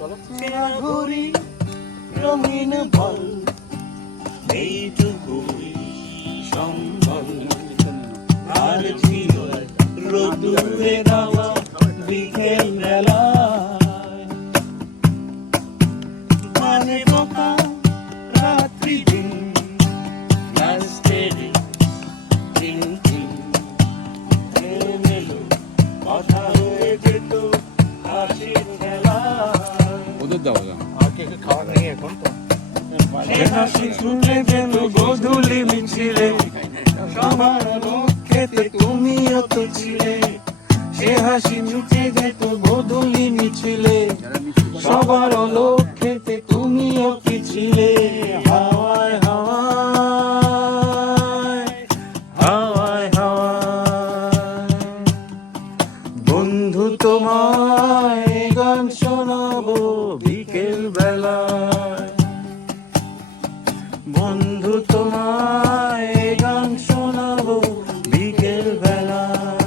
ঘুরি রঙিন বল এইটুকুই সম্বল আর ছিল রোদুরে দেওয়া বিকেল বেলা মানে বোকা রাত্রি দিন লাস্টের দিন এলো কথা হয়ে যেত হাসির খেলা ওদের দাও না খাওয়া নেই এখন তো হাসি ছুটে গেল গোধূলি মিছিলে সবার লক্ষ্যেতে তুমিও তো ছিলে সে হাসি ছুটে যেত গোধূলি মিছিলে সবার লক্ষ্যেতে তুমিও কি ছিলে হাওয়ায় হাওয়ায় হাওয়ায় হাওয়ায় বন্ধু তোমায় গান শোনাবো বিকেল বেলায় বন্ধু তোমায় গান শোনাবো বিকেল বেলায়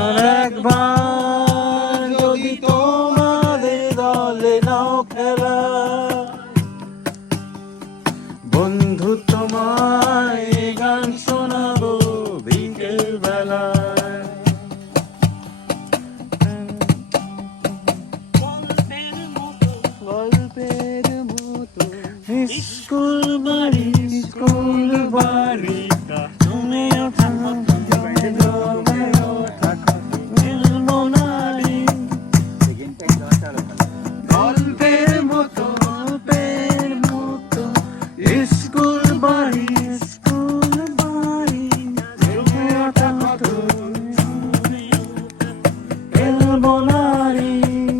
আর একবার যদি তোমাদের দলে নাও খেলা বন্ধু তোমায় গান শোনাবো বিকেল বেলায় গল্পের মতো স্কুল বাড়ি তুমিও থাকো তুমিও থাকো মিলবো না দিন গল্পের মতো স্কুল বাড়ি তুমিও থাকো মিলবো না দিন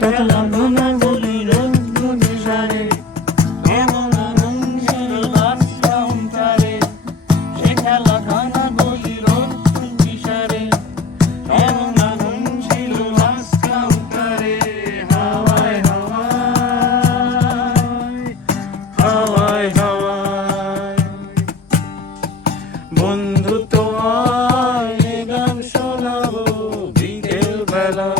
খেলা না বলি রোদ সারে এমন আনন্দ ছিল বাস কাউন্টারে সে খেলা গানা বলি রোদ সারে এমন আনন্দ ছিল বাস কাউন্টারে হাওয়ায় হাওয়ায় হাওয়ায় হাওয়ায় বন্ধু তোমায় গান শোনাবো বিকেল বেলা